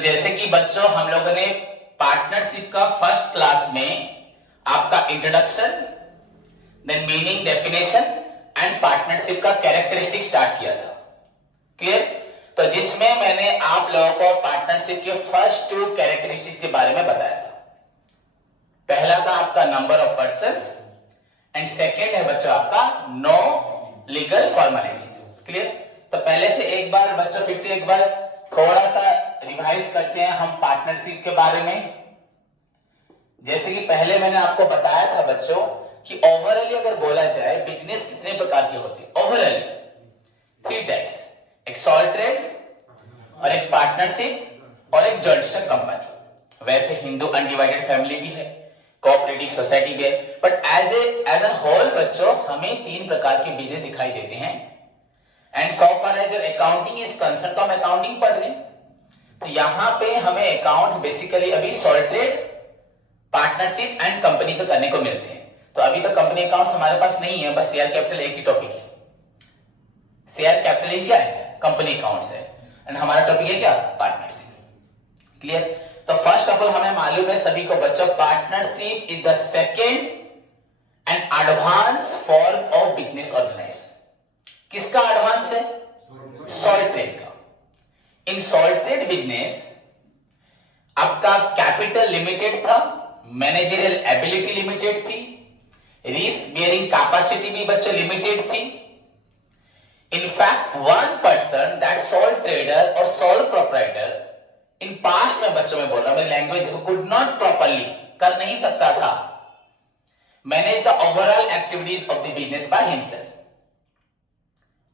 जैसे कि बच्चों हम लोगों ने पार्टनरशिप का फर्स्ट क्लास में आपका introduction, then meaning, definition and partnership का कैरेक्टरिस्टिक स्टार्ट किया था। क्लियर? तो जिसमें मैंने आप लोगों को पार्टनरशिप के फर्स्ट 2 कैरेक्टरिस्टिक्स के बारे में बताया था। पहला था आपका number of persons and second है बच्चों आपका नो लीगल फॉर्मेलिटीज। क्लियर? तो पहले से एक बार बच्चों फिर से एक बार थोड़ा सा रिवाइज करते हैं हम पार्टनरशिप के बारे में। जैसे कि पहले मैंने आपको बताया था बच्चों कि ओवरऑली अगर बोला जाए बिजनेस कितने प्रकार के होते हैं। ओवरऑली 3 टाइप्स, एक सॉल ट्रेड और एक पार्टनरशिप और एक जॉइंट स्टॉक कंपनी। वैसे हिंदू अनडिवाइडेड फैमिली भी है, कोऑपरेटिव सोसाइटी भी है, बट एज एन होल बच्चों हमें 3 प्रकार के बिजनेस दिखाई देते हैं। And so far as accounting is concern, तो हम अकाउंटिंग पढ़ रहे हैं, तो यहां पे हमें अकाउंट्स बेसिकली अभी sole trade, partnership and company को करने को मिलते हैं। तो अभी तो कंपनी अकाउंट्स हमारे पास नहीं है, बस शेयर कैपिटल एक ही टॉपिक है। शेयर कैपिटल ही क्या है? कंपनी अकाउंट्स है, एंड हमारा टॉपिक है क्या? पार्टनरशिप। क्लियर? तो फर्स्ट ऑफ ऑल हमें मालूम है सभी को बच्चों, partnership is the second and advance form of business organisation. किसका एडवांस है? सॉल ट्रेड का। इन सॉल ट्रेड बिजनेस आपका कैपिटल लिमिटेड था, मैनेजरियल एबिलिटी लिमिटेड थी, रिस्क बियरिंग कैपेसिटी भी बच्चों लिमिटेड थी। In fact one person that soul trader और सोल प्रोप्राइटर इन पास्ट में बच्चों में बोल रहा हूं, मेरी लैंग्वेज देखो, कुड नॉट प्रॉपरली, कर नहीं सकता था, manage the overall activities of the business by himself.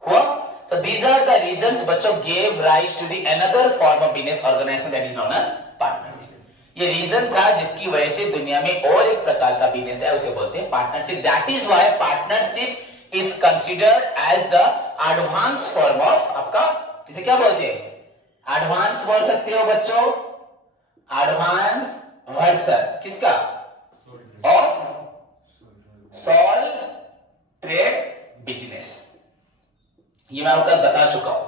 हुआ? So these are the reasons बच्चों gave rise to the another form of business organization that is known as partnership। ये reason था जिसकी वजह से दुनिया में और एक प्रकार का बिजनेस है, उसे बोलते हैं partnership. That is why partnership is considered as the advance form of आपका, इसे क्या बोलते हैं? एडवांस बोल सकते हो बच्चों, एडवांस वर्सन किसका? Of sole trade business. ये मैं आपको बता चुका हूं।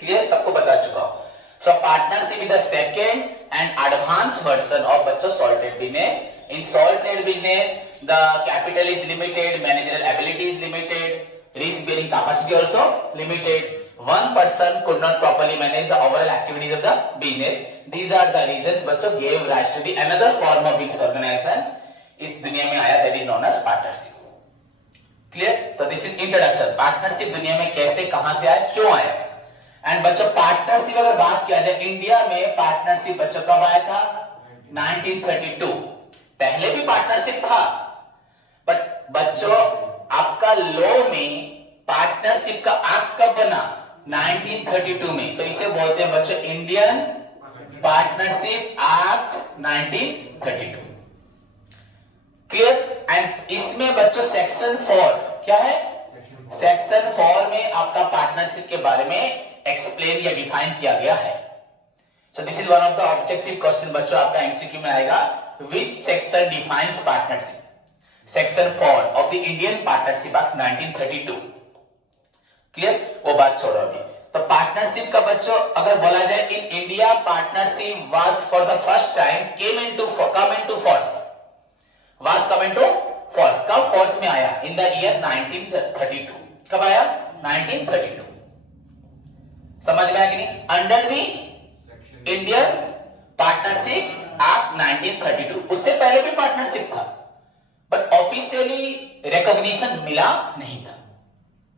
क्लियर? सबको बता चुका हूं। So partnership is the second and advance version of बच्चों sole trade business. In sole trade business the capital is limited, managerial ability is limited, risk bearing capacity also limited, one person could not properly manage the overall activities of the business. These are the reasons बच्चों gave rise to the another form of business organization इस दुनिया में आया, that is known as partnership। Clear? तो this is introduction. Partnership दुनिया में कैसे, कहां से आया, क्यों आया। एंड बच्चों पार्टनरशिप अगर बात किया जाए, इंडिया में पार्टनरशिप बच्चों कब आया था? 1932। पहले भी पार्टनरशिप था, बट बच्चों आपका लॉ में पार्टनरशिप का एक्ट कब बना? 1932 में। तो इसे बोलते हैं बच्चों Indian partnership act 1932। Clear? And इसमें बच्चों सेक्शन 4 क्या है? सेक्शन 4 में आपका पार्टनरशिप के बारे में एक्सप्लेन या डिफाइन किया गया है। सो this is one of the objective question बच्चों आपका एमसीक्यू में आएगा। Which section defines partnership? Section 4 of the Indian partnership act 1932। Clear? वो बात छोड़ो अभी। तो पार्टनरशिप का बच्चों अगर बोला जाए, in India partnership was for the first time come into force. Was come into force, कब फोर्स में आया? In the year 1932। कब आया? 1932। समझ में आया कि नहीं? Under the Indian partnership act 1932। उससे पहले भी पार्टनरशिप था, बट ऑफिशियली रिकॉग्निशन मिला नहीं था।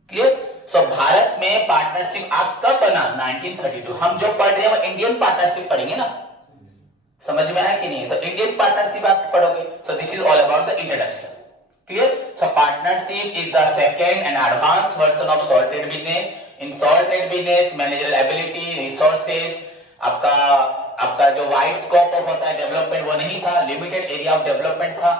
क्लियर? सो भारत में पार्टनरशिप एक्ट कब बना? 1932। हम जो पढ़ रहे हैं वो इंडियन पार्टनरशिप पढ़ेंगे ना। समझ में आया कि नहीं? तो इंडियन पार्टनरशिप एक्ट पढ़ोगे। So this is all about the introduction. Clear? So partnership is the second and advance version of sole trade business. In sole trade business managerial ability, resources, आपका जो वाइड स्कोप ऑफ होता है development वो नहीं था, limited area of development था।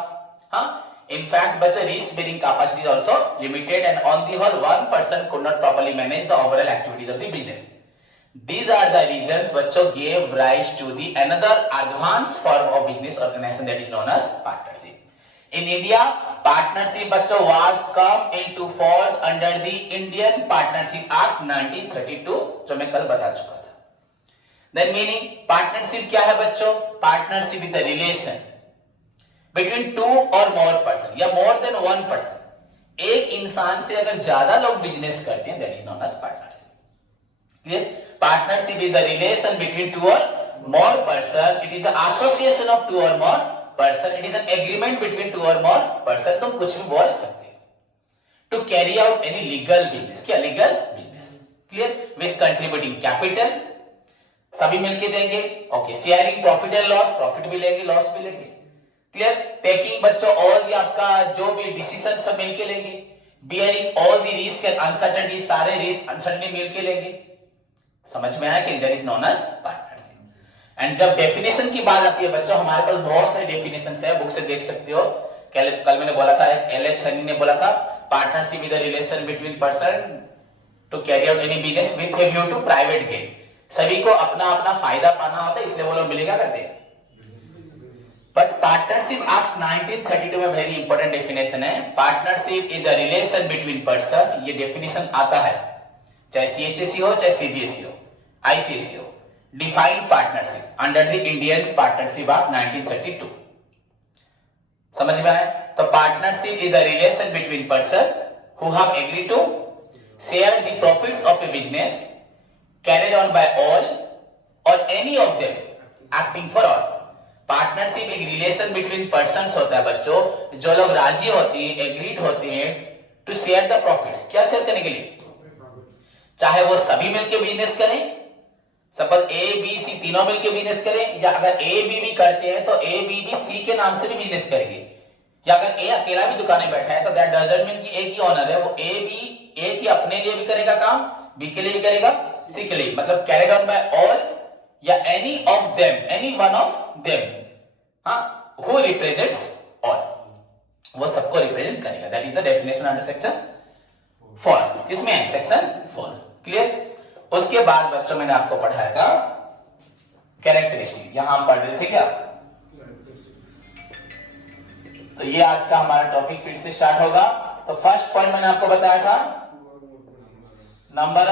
हाँ, in fact बच्चों risk bearing capacity is also limited and on the whole one person could not properly manage the overall activities of the business. These are the reasons बच्चों gave rise to the another advanced form of business organization that is known as partnership. In India, partnership बच्चों was come into force under the Indian Partnership Act 1932 जो मैं कल बता चुका था। Then meaning partnership क्या है बच्चों? Partnership is the relation between two और मोर पर्सन या मोर देन वन पर्सन। एक इंसान से अगर ज्यादा लोग बिजनेस करते हैं, that is known as partnership. Clear? Partnership is the relation between two और more person, it is the association of two और more person, it is an agreement between two और मोर पर्सन। तुम कुछ भी बोल सकते हो। To carry out any legal business, क्या legal business? Clear? With contributing capital, सभी मिलके देंगे। Okay, sharing profit and loss, profit भी लेंगे लॉस भी लेंगे। क्लियर? टेकिंग बच्चों ऑल आपका जो भी डिसीजन सब मिलके लेंगे। Bearing all the risk and uncertainty, सारे रिस्क अनसर्टेनिटी मिलके लेंगे। समझ में आया कि that is known as partnership. And जब डेफिनेशन की बात आती है बच्चों, हमारे पास बहुत सारी डेफिनेशंस है, बुक से देख सकते हो। कल मैंने बोला था, एलेक्स सनी ने बोला था, partnership is the relation between person to carry out any business with a view to private gain. सभी को अपना अपना फायदा पाना होता है, इसलिए वो लोग मिलेगा करते हैं। बट पार्टनरशिप एक्ट 1932 में वेरी इंपॉर्टेंट डेफिनेशन है। Partnership is the relation between person, ये डेफिनेशन आता है चाहे सीएचएसई हो चाहे सीबीएसई हो आईसीएसई हो। Defined partnership under the Indian partnership act 1932। समझ में आया? तो partnership is the relation between person who have agreed to share the profits of a business carried on by all or any of them acting for all। Partnership एक relation between persons होता है बच्चों, जो लोग राजी होते हैं, agreed होते हैं टू शेयर द प्रॉफिट्स। क्या शेयर करने के लिए? चाहे वो सभी मिलके बिजनेस करें, सपोज ए बी सी तीनों मिलके बिजनेस करें, या अगर ए बी भी करते हैं तो ए बी भी सी के नाम से भी बिजनेस करेंगे, या अगर ए अकेला भी दुकान में बैठा है तो दैट डजंट मीन कि ए की ऑनर है, वो ए की अपने लिए भी करेगा काम, बी के लिए भी करेगा, सी के लिए। मतलब कैरिड आउट बाय ऑल या any of them, any one of them, हाँ, हु रिप्रेजेंट्स ऑल, वो सबको रिप्रेजेंट करेगा। That is the definition under section 4। इसमें है सेक्शन 4। क्लियर? उसके बाद बच्चों मैंने आपको पढ़ाया था कैरेक्टरिस्टिक, यहां हम पढ़ रहे थे क्या? तो ये आज का हमारा टॉपिक फिर से स्टार्ट होगा। तो फर्स्ट पॉइंट मैंने आपको बताया था नंबर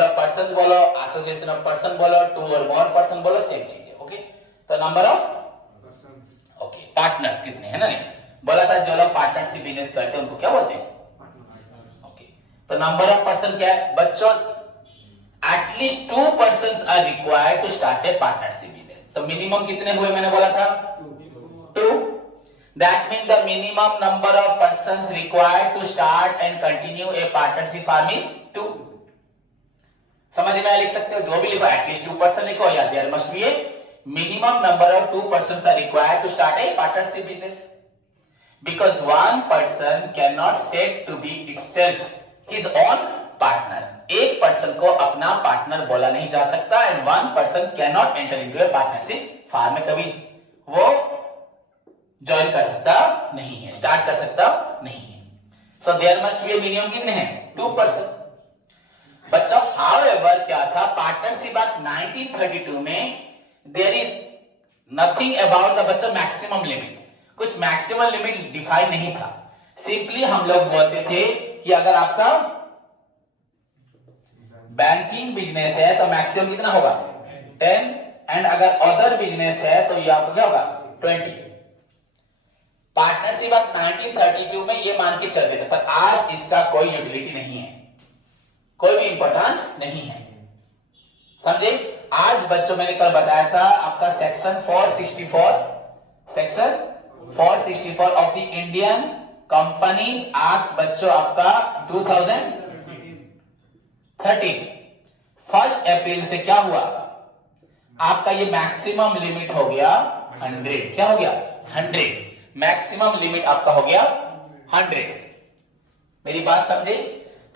ऑफ पर्सन बोलो, एसोसिएशन ऑफ पर्सन बोलो, टू और मोर पर्सन बोलो, सेम चीज है। ओके, तो number of persons, okay, partners कितने हैं ना? नहीं बोला था, जो लोग पार्टनरशिप बिजनेस करते हैं उनको क्या बोलते हैं? ओके, तो नंबर ऑफ पर्सन क्या है बच्चों? At least 2 persons are required to start a partnership business. तो मिनिमम कितने हुए मैंने बोला था? 2। That means the minimum number of persons required to start and continue a partnership firm is 2। समझ में आया? लिख सकते हो, जो भी लिखो, एटलीस्ट 2 पर्सन लिखो, या there must be a minimum number of 2 persons are required to start a partnership business because one person cannot said to be itself his own partner। एक पर्सन को अपना पार्टनर बोला नहीं जा सकता, and one person cannot enter into A partnership firm में कभी वो ज्वाइन कर सकता नहीं है, स्टार्ट कर सकता नहीं है। So there must be a minimum कितने हैं? 2 पर्सन। बच्चों हाउएवर क्या था, पार्टनरशिप एक्ट 1932 में there is nothing about the बच्चों मैक्सिमम लिमिट, कुछ मैक्सिमम लिमिट डिफाइन नहीं था। सिंपली हम लोग बोलते थे कि अगर आपका बैंकिंग बिजनेस है तो मैक्सिमम कितना होगा? 10, एंड अगर अदर बिजनेस है तो ये आपको क्या होगा? 20। पार्टनरशिप एक्ट 1932 में ये मान के चलते थे, पर आज इसका कोई यूटिलिटी नहीं है, कोई भी इंपॉर्टेंस नहीं है। समझे? आज बच्चों मैंने कल बताया था आपका section 464 of the Indian companies act बच्चों आपका 2013 1 अप्रैल से क्या हुआ? आपका ये मैक्सिमम लिमिट हो गया 100। क्या हो गया? 100। मैक्सिमम लिमिट आपका हो गया 100। मेरी बात समझे?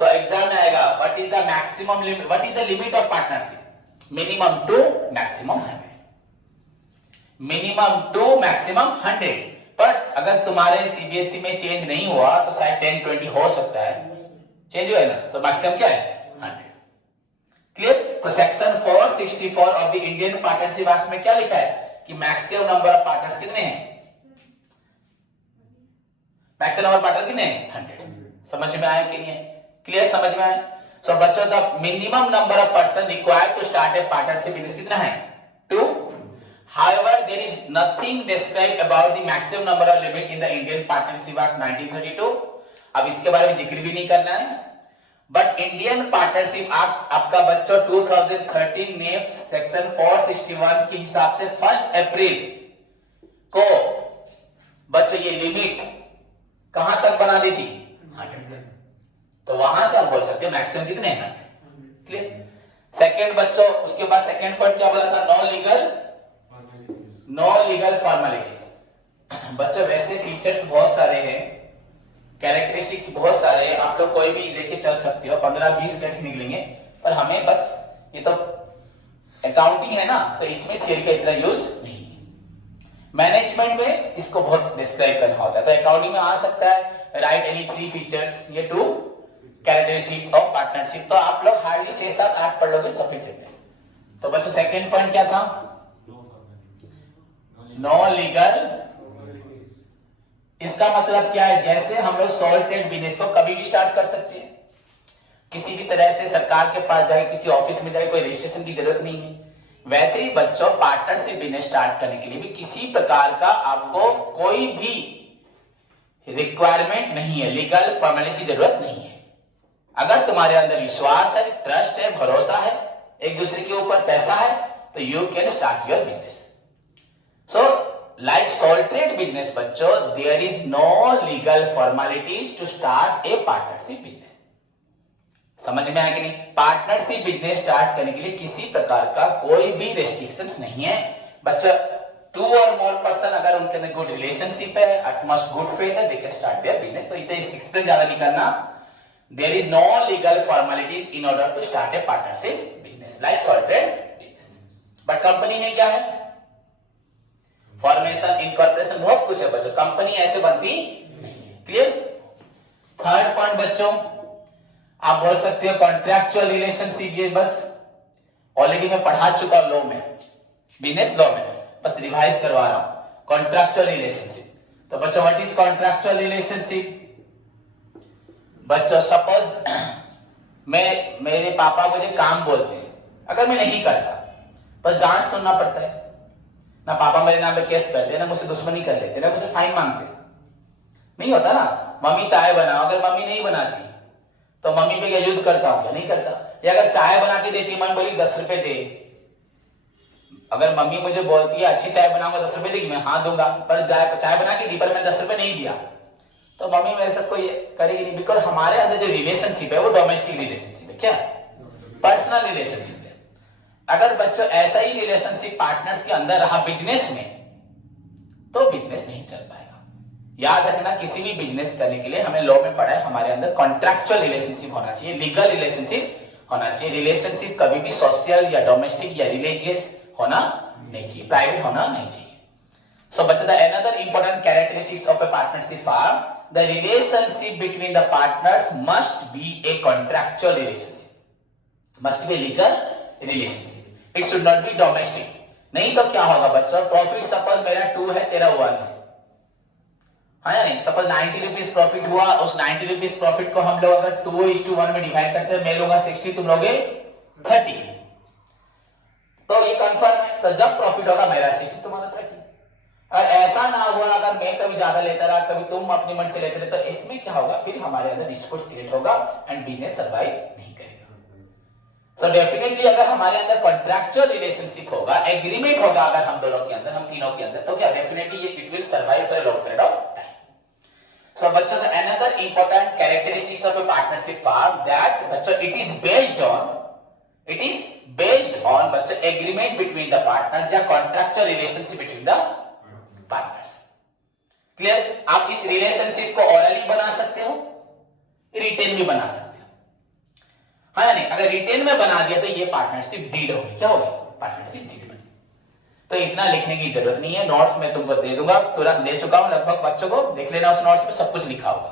तो एग्जाम में आएगा, what is the maximum limit, what is the limit of partnership? Minimum 2, maximum 100। Minimum 2, maximum 100। पर अगर तुम्हारे सीबीएसई में चेंज नहीं हुआ तो शायद 10-20 हो सकता है, चेंज हुआ है ना, तो मैक्सिमम क्या है? 100। क्लियर? तो section 464 of the Indian partnership act में क्या लिखा है कि मैक्सिमम नंबर ऑफ पार्टनर्स कितने हैं? मैक्सिमम नंबर पार्टनर कितने हैं? 100। समझ में आया कि नहीं है? क्लियर? समझ में आया? सो बच्चों the minimum number of person required to start a partnership business कितना है? 2. However, there is nothing described about the maximum number of limit in the Indian Partnership Act 1932. अब इसके बारे में जिक्र भी नहीं करना है, बट इंडियन पार्टनरशिप एक्ट आपका बच्चों 2013 ने सेक्शन 461 के हिसाब से 1 अप्रैल को बच्चों ये लिमिट कहां तक बना दी थी? 100 तक। तो वहां से हम बोल सकते हैं मैक्सिमम कितने हैं? क्लियर? सेकेंड बच्चों, उसके बाद सेकेंड पॉइंट क्या बोला था? No legal formalities. बच्चों वैसे फीचर्स बहुत सारे हैं, कैरेक्टरिस्टिक्स बहुत सारे हैं, आप लोग कोई भी लेके चल सकते हो, 15-20 मिनट निकलेंगे, पर हमें बस ये तो अकाउंटिंग है ना, तो इसमें थियरी का इतना यूज नहीं है। मैनेजमेंट में इसको बहुत डिस्क्राइब करना होता है, तो अकाउंटिंग में आ सकता है राइट एनी 3 फीचर्स, ये 2 कैरेक्टरिस्टिक्स ऑफ पार्टनरशिप। तो आप लोग हार्डली 6-7-8 पढ़ लोगे, सफिशिएंट है। तो बच्चों सेकेंड पॉइंट क्या था? No legal. इसका मतलब क्या है? जैसे हम लोग सोल ट्रेड बिजनेस को कभी भी स्टार्ट कर सकते हैं, किसी भी तरह से सरकार के पास जाके किसी ऑफिस में जाके कोई रजिस्ट्रेशन की जरूरत नहीं है। वैसे ही बच्चों पार्टनरशिप बिजनेस स्टार्ट करने के लिए भी किसी प्रकार का आपको कोई भी रिक्वायरमेंट नहीं है, लीगल फॉर्मेलिटी की जरूरत नहीं है। अगर तुम्हारे अंदर विश्वास है, ट्रस्ट है, भरोसा है, एक दूसरे के ऊपर पैसा है, तो you can start your business. So like sole trade business बच्चों, there is no legal formalities to start a partnership business. समझ में आया कि नहीं? पार्टनरशिप बिजनेस स्टार्ट करने के लिए किसी प्रकार का कोई भी रेस्ट्रिक्शंस नहीं है बच्चा। 2 और मोर पर्सन अगर उनके अंदर गुड रिलेशनशिप है, अटमोस्ट गुड फेथ है, they can start their business. तो इसे एक्सप्लेन ज्यादा नहीं करना। There is no legal formalities in order to start a partnership business like sole trade business. But company में क्या है? फॉर्मेशन, इनकॉर्पोरेशन, बहुत कुछ है बच्चों, कंपनी ऐसे बनती नहीं है। क्लियर? थर्ड पॉइंट बच्चों, आप बोल सकते हो कॉन्ट्रैक्चुअल रिलेशनशिप। ये बस ऑलरेडी मैं पढ़ा चुका हूं लॉ में, बिजनेस लॉ में, बस रिवाइज करवा रहा हूं। कॉन्ट्रैक्चुअल रिलेशनशिप, तो बच्चों व्हाट इज कॉन्ट्रैक्चुअल रिलेशनशिप? बच्चों सपोज मेरे पापा मुझे काम बोलते हैं, अगर मैं नहीं करता, बस डांट सुनना पड़ता है ना, पापा मेरे नाम पे केस करते हैं ना, मुझसे दुश्मनी कर लेते, ना मुझसे फाइन मांगते, नहीं होता ना। मम्मी चाय बनाओ, अगर मम्मी नहीं बनाती तो मम्मी पे क्या युद्ध करता हूं क्या? नहीं करता। या अगर चाय बना के देती, मन बोली 10 रुपए दे, अगर मम्मी मुझे बोलती है अच्छी चाय बनाऊंगा 10 रुपए देगी, मैं हाँ दूंगा, पर चाय बना के दी पर मैं 10 रुपए नहीं दिया, तो मम्मी मेरे साथ कोई करेगी नहीं। बिकॉज हमारे अंदर जो रिलेशनशिप है वो डोमेस्टिक रिलेशनशिप है, क्या पर्सनल रिलेशनशिप है। अगर बच्चों ऐसा ही रिलेशनशिप पार्टनर्स के अंदर रहा बिजनेस में, तो बिजनेस नहीं चल पाएगा। याद रखना, किसी भी बिजनेस करने के लिए हमें लॉ में पढ़ा है, हमारे अंदर कॉन्ट्रैक्चुअल रिलेशनशिप होना चाहिए, लीगल रिलेशनशिप होना चाहिए। रिलेशनशिप कभी भी सोशल या डोमेस्टिक या रिलीजियस होना नहीं चाहिए, प्राइवेट होना नहीं चाहिए। सो बच्चों the another important characteristics of a partnership are the relationship between the partners must be a contractual relationship, must be legal relationship, it should not be domestic. नहीं तो क्या होगा बच्चों, प्रॉफिट सपोज मेरा 2 है, तेरा 1 है, हाँ या नहीं? सपोज 90 रुपीज प्रॉफिट हुआ, उस 90 रुपीज प्रॉफिट को हम लोग अगर 2:1 में डिवाइड करते हैं, मैं लूंगा 60, तुम लोगे 30, तो ये कंफर्म है। तो जब प्रॉफिट होगा मेरा 60, तुम्हारा 30। और ऐसा ना हुआ अगर मैं कभी ज्यादा लेता रहा, कभी तुम अपनी मन से लेते रहे, तो इसमें क्या होगा, फिर हमारे अंदर डिस्प्यूट क्रिएट होगा एंड बिजनेस सर्वाइव नहीं करेगा। सो डेफिनेटली अगर हमारे अंदर कॉन्ट्रैक्चुअल रिलेशनशिप होगा, एग्रीमेंट होगा अगर हम दोनों के अंदर, हम तीनों के अंदर, तो क्या definitely it will survive for a long period of time. So, बच्चों the another important characteristics of a partnership are that बच्चों it is based on बच्चों agreement between the partners या contractual relationship between the partners। Clear? आप इस relationship को orally बना सकते हो, written भी बना सकते हो, हाँ या नहीं? अगर written में बना दिया तो ये partnership deed होगी, क्या होगी? partnership deed। तो इतना लिखने की जरूरत नहीं है, नोट्स में तुमको दे दूंगा, तुरंत दे चुका हूं लगभग, बच्चों को देख लेना, उस नोट्स में सब कुछ लिखा होगा।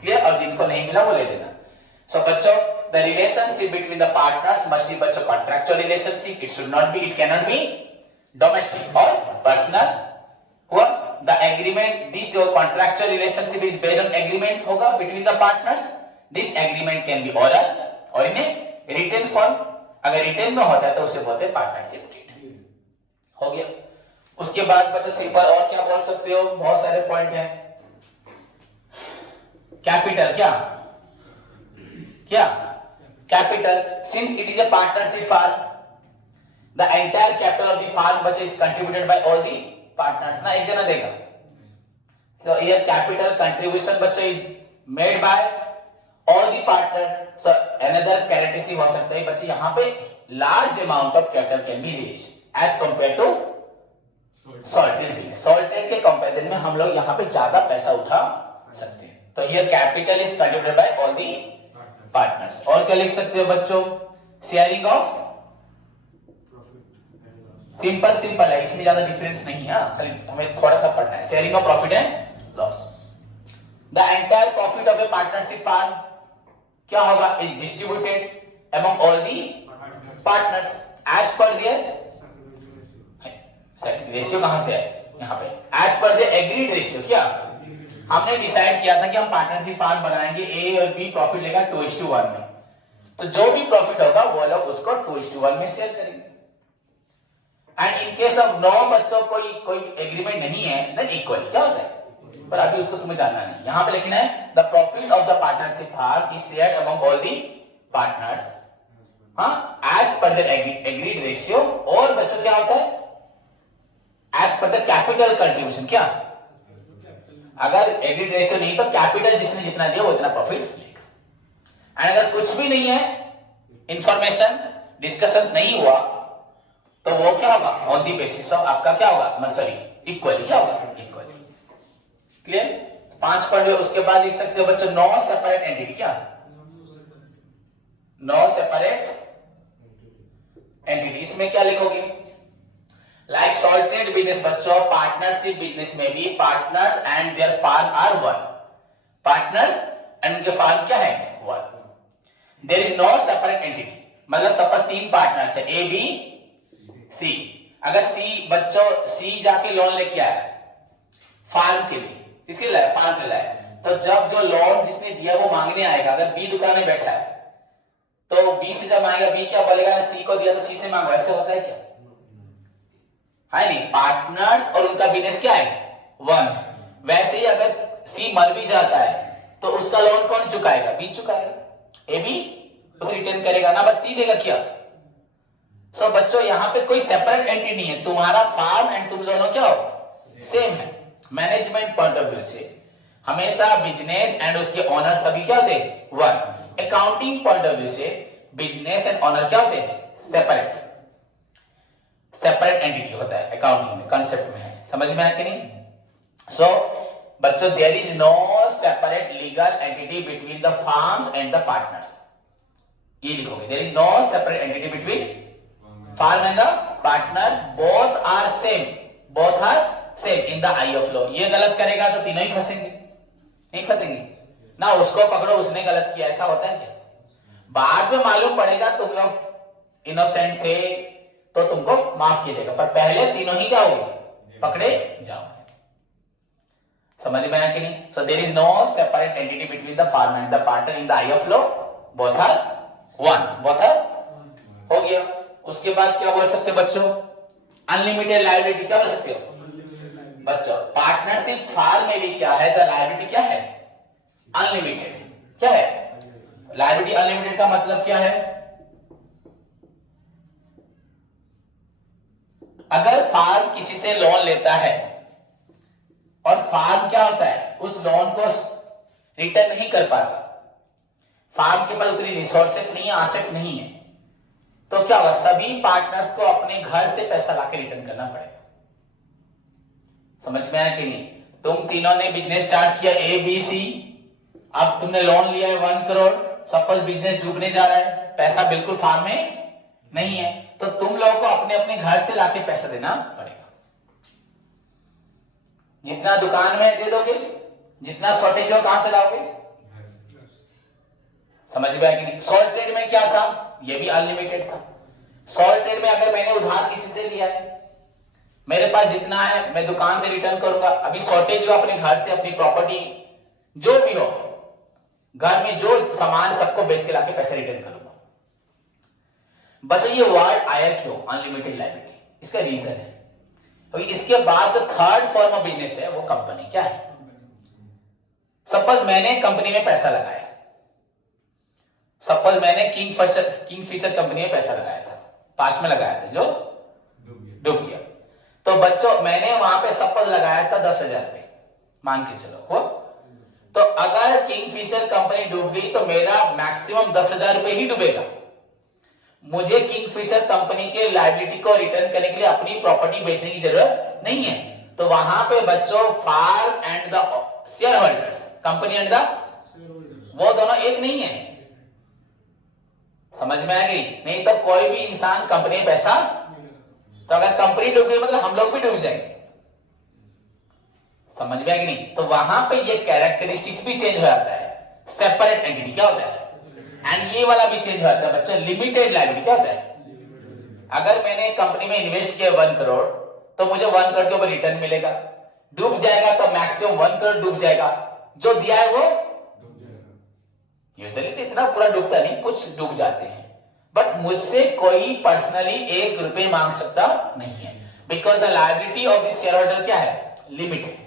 क्लियर? और जिनको नहीं मिला वो ले लेना। सो बच्चों the relationship between the partners must be बच्चों contractual relationship, it should not be, it can not be domestic और पर्सनल। हुआ the agreement, this your contractual relationship is based on agreement होगा between the partners. This agreement can be oral और इन्हें retain form, अगर retain में होता है तो उसे बोलते हैं पार्टनरशिप डीड। हो गया। उसके बाद बच्चा सिंपल और क्या बोल सकते हो, बहुत सारे पॉइंट हैं। कैपिटल क्या क्या capital, since it is a partnership firm the entire capital of the firm बच्चा is contributed by all the partners. ना एक जना देगा, so here capital contribution बच्चा is made by all the partner। so another characteristic हो सकता है बच्चे यहाँ पे large amount of capital can be raised as compared to salted business. Salted के कंपैरिजन में हम लोग यहाँ पे ज्यादा पैसा उठा सकते हैं। तो here capital is contributed by all the partners. और क्या लिख सकते हो बच्चों, शेयरिंग ऑफ, सिंपल सिंपल है, इसमें ज्यादा डिफरेंस नहीं है, खाली हमें थोड़ा सा पढ़ना है। Sharing of profit and loss, the entire profit of a partnership firm क्या होगा, is distributed among all the partners as per their ratio. कहां से है यहाँ पे, as per the agreed ratio. क्या हमने डिसाइड किया था कि हम पार्टनरशिप फार्म बनाएंगे, ए और बी प्रॉफिट लेगा 2:1 में, तो जो भी प्रॉफिट होगा वो लोग उसको 2:1 में शेयर करेंगे। And in case of no बच्चों कोई एग्रीमेंट नहीं है, देन इक्वली क्या होता है, पर अभी उसको तुम्हें जानना नहीं। यहां पे लिखना है the profit of the partnership firm is shared among all the partners, हाँ, as per the agreed ratio. और बच्चों क्या होता है, as per the capital contribution. क्या अगर एग्रीड रेशियो नहीं तो कैपिटल जिसने जितना दिया वो इतना प्रॉफिट लेगा। एंड अगर कुछ भी नहीं है, इंफॉर्मेशन डिस्कशंस नहीं हुआ, तो वो क्या होगा, ऑन द बेसिस ऑफ आपका क्या होगा, सॉरी इक्वली क्या होगा, इक्वली। क्लियर, 5 पढ़ लो। उसके बाद लिख सकते हो बच्चों नो सेपरेट एंटिटी। क्या नो सेपरेट एंटिटी, इसमें क्या लिखोगे, लाइक सॉल्टेड बिजनेस बच्चों, पार्टनरशिप बिजनेस में भी partners and their firm are one, partners and उनके फार्म क्या है, one. There is no separate entity, मतलब सपोज 3 पार्टनर्स है, ए बी सी। अगर सी बच्चों सी जाके लोन लेके आया फार्म के लिए, इसके लिए फार्म के लिए, तो जब जो लोन जिसने दिया वो मांगने आएगा, अगर बी दुकान में बैठा है तो बी से जब मांगेगा, बी क्या बोलेगा, सी को दिया तो सी से मांगो, ऐसे होता है क्या, है नहीं। पार्टनर्स और उनका बिजनेस क्या है, वन। वैसे ही अगर सी मर भी जाता है तो उसका लोन कौन चुकाएगा, बी चुकाएगा, ए बी उसे रिटर्न करेगा ना, बस सी देगा क्या। सो बच्चों यहाँ पे कोई सेपरेट एंटिटी नहीं है, तुम्हारा फार्म एंड तुम दोनों क्या हो, सेम है। मैनेजमेंट पॉइंट ऑफ व्यू से हमेशा बिजनेस एंड उसके ऑनर सभी क्या होते हैं, one. Accounting point of view से बिजनेस एंड ऑनर क्या होते हैं, सेपरेट एंटिटी होता है अकाउंटिंग में, कंसेप्ट में है, समझ में आया कि नहीं। सो बच्चों there is no separate legal entity between the firms and the partners, ये लिखोगे, there is no separate entity between firm and the partners, both are same in the eye of law. ये गलत करेगा तो तीनों ही फंसेंगे, नहीं फंसेंगे ना, उसको पकड़ो उसने गलत किया, ऐसा होता है क्या, बाद में मालूम पड़ेगा तुम लोग इनोसेंट थे तो तुमको माफ किया जाएगा, पर पहले तीनों ही क्या होंगे, पकड़े जाओगे। समझ में आया कि नहीं। So there is no separate entity between the firm and the partner in the eye of law, both are one, both are, हो गया। उसके बाद क्या बोल सकते हो बच्चों, अनलिमिटेड लायबिलिटी, क्या बोल सकते हो बच्चों, पार्टनरशिप फार्म में भी क्या है, द लायबिलिटी क्या है, अनलिमिटेड। क्या है लायबिलिटी अनलिमिटेड का मतलब क्या है, अगर फार्म किसी से लोन लेता है और फार्म क्या होता है, उस लोन को रिटर्न नहीं कर पाता, फार्म के पास उतनी रिसोर्सेस नहीं है, एसेट्स नहीं है, तो क्या होगा, सभी पार्टनर्स को अपने घर से पैसा लाके रिटर्न करना पड़ेगा। समझ में आया कि नहीं। तुम तीनों ने बिजनेस स्टार्ट किया ए बी सी, अब तुमने लोन लिया है 1 करोड़, सपोज बिजनेस डूबने जा रहा है, पैसा बिल्कुल फार्म में नहीं है, तो तुम लोगों को अपने अपने घर से लाके पैसा देना पड़ेगा। जितना दुकान में दे दोगे, जितना शॉर्टेज हो कहां से लाओगे, समझ में आया कि नहीं। सॉल्ट ट्रेड में क्या था, ये भी अनलिमिटेड था। सॉल्ट ट्रेड में अगर मैंने उधार किसी से लिया है, मेरे पास जितना है मैं दुकान से रिटर्न करूंगा, अभी शॉर्टेज हो अपने घर से, अपनी प्रॉपर्टी जो भी हो, घर में जो सामान सबको बेच के लाके पैसे रिटर्न करूंगा। बच्चों ये वर्ड आया क्यों अनलिमिटेड लायबिलिटी? इसका रीजन है तो इसके बाद जो थर्ड फॉर्म ऑफ बिजनेस है वो कंपनी क्या है। सपोज मैंने कंपनी में पैसा लगाया, सपोज मैंने किंगफिशर कंपनी में पैसा लगाया था, पास्ट में लगाया था जो डूब गया। तो बच्चों मैंने वहां पे सपोज लगाया था 10,000 रुपए, मान के चलो हो। तो अगर किंगफिशर कंपनी डूब गई तो मेरा मैक्सिमम 10,000 रुपए ही डूबेगा। मुझे किंगफिशर कंपनी के लायबिलिटी को रिटर्न करने के लिए अपनी प्रॉपर्टी बेचने की जरूरत नहीं है। तो वहां पे बच्चों firm and the shareholders, company and the, वो दोनों एक नहीं है। समझ में आ गई? नहीं तो कोई भी इंसान कंपनी में पैसा, तो अगर कंपनी डूब गई मतलब हम लोग भी डूब जाएंगे। समझ में आ गई? नहीं तो वहां पे ये कैरेक्टरिस्टिक्स भी चेंज हो जाता है। सेपरेट एंटिटी क्या होता है, एंड ये वाला भी चेंज हो जाता है बच्चों। लिमिटेड लायबिलिटी क्या होता है, अगर मैंने कंपनी में इन्वेस्ट किया 1 करोड़ तो मुझे 1 करोड़ के ऊपर रिटर्न मिलेगा। डूब जाएगा तो मैक्सिमम 1 करोड़ डूब जाएगा, जो दिया है वो यूजुअली तो इतना पूरा डूबता नहीं, कुछ डूब जाते हैं। बट मुझसे कोई पर्सनली 1 रुपए मांग सकता नहीं है, because the liability of the share holder क्या है, लिमिटेड।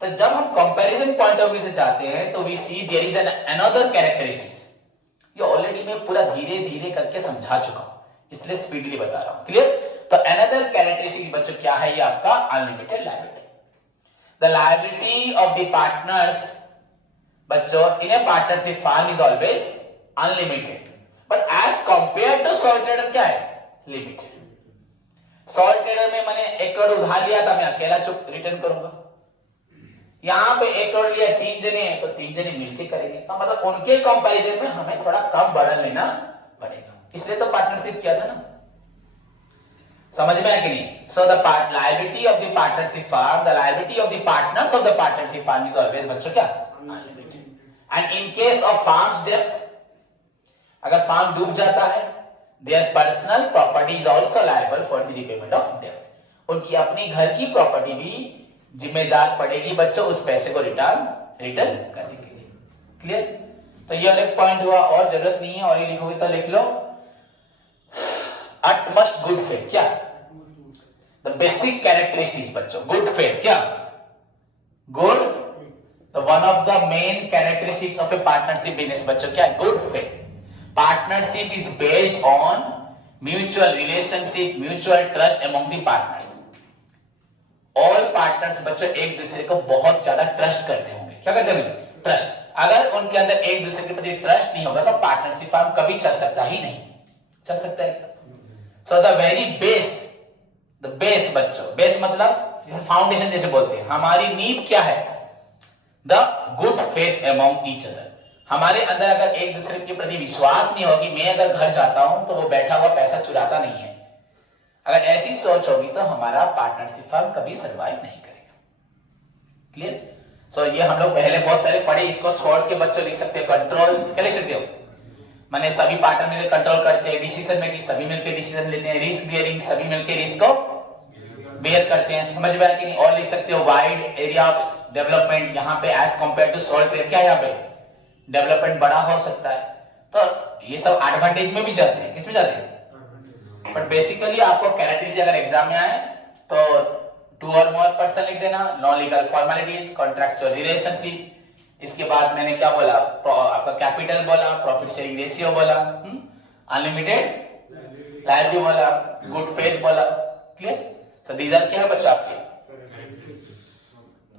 तो जब हम कंपैरिजन पॉइंट ऑफ व्यू से जाते हैं तो we see there is an another characteristics. ये ऑलरेडी मैं पूरा धीरे धीरे करके समझा चुका हूं, इसलिए स्पीडली बता रहा हूं। क्लियर? तो अनदर कैरेक्टरिस्टिक बच्चों क्या है, ये आपका unlimited liability. The liability of the partners बच्चों in a partnership firm is always unlimited, but as compare to sole trader क्या है, लिमिटेड। सोल ट्रेडर में मैंने 1 करोड़ उधार लिया था, मैं अकेला चुप रिटर्न करूंगा। यहां पे 1 करोड़ लिया 3 जने हैं तो 3 जने मिलके करेंगे, तो मतलब उनके कंपैरिजन में हमें थोड़ा कम बर्डन लेना पड़ेगा, इसलिए तो पार्टनरशिप किया था ना। समझ में आया कि नहीं? So the liability of the partnership firm, the liability of the partners of the partnership firm is always बच्चों क्या, unlimited. And in case of firms डेब्ट, अगर फर्म डूब जाता है, their personal property is also liable for the repayment of डेब्ट। उनकी अपनी घर की प्रॉपर्टी भी जिम्मेदार पड़ेगी बच्चों उस पैसे को रिटर्न करने के लिए। क्लियर? तो ये और एक पॉइंट हुआ, और जरूरत नहीं है, और ये लिखोगे तो लिख लो utmost गुड फेथ। क्या द बेसिक कैरेक्टरिस्टिक्स बच्चों, गुड फेथ क्या, गुड, तो one of the main characteristics of a partnership business बच्चों क्या, good faith. Partnership is based on mutual relationship, mutual trust among the partners. All partners बच्चों एक दूसरे को बहुत ज्यादा ट्रस्ट करते होंगे। क्या करते होंगे, ट्रस्ट। अगर उनके अंदर एक दूसरे के प्रति ट्रस्ट नहीं होगा तो पार्टनरशिप फर्म कभी चल सकता ही नहीं, चल सकता है क्या? So the very base, the base बच्चों, बेस मतलब जिसे फाउंडेशन जैसे बोलते हैं, हमारी नींव क्या है, the good faith among each other. हमारे अंदर अगर एक दूसरे के प्रति विश्वास नहीं होगी, मैं अगर घर जाता हूं तो वो बैठा हुआ पैसा चुराता नहीं है, अगर ऐसी सोच होगी तो हमारा पार्टनरशिप फर्म कभी सर्वाइव नहीं करेगा। क्लियर? सो ये हम लोग पहले बहुत सारे पढ़े, इसको छोड़ के बच्चों लिख सकते हो कंट्रोल, क्या लिख सकते हो, माने सभी पार्टनर मिलकर कंट्रोल करते हैं, डिसीजन मेकिंग सभी मिलकर डिसीजन लेते हैं, रिस्क बियरिंग सभी मिलकर रिस्क को बेयर करते हैं। समझ में आया कि नहीं? और लिख सकते हो वाइड एरिया ऑफ डेवलपमेंट, यहाँ पे as compare to sole trade क्या है, यहाँ पे डेवलपमेंट बड़ा हो सकता है। तो ये सब एडवांटेज में भी जाते हैं, किसमें जाते हैं, बट बेसिकली आपको कैरेक्टरिस्टिक्स अगर एग्जाम में आए तो 2 और मोर पर्सन लिख देना, non legal formalities, contractual relationship, इसके बाद मैंने क्या बोला, आपका कैपिटल बोला, प्रॉफिट शेयरिंग रेशियो बोला, अनलिमिटेड लायबिलिटी बोला, गुड फेथ बोला। क्लियर? तो दीज आर क्या है बच्चों आपके,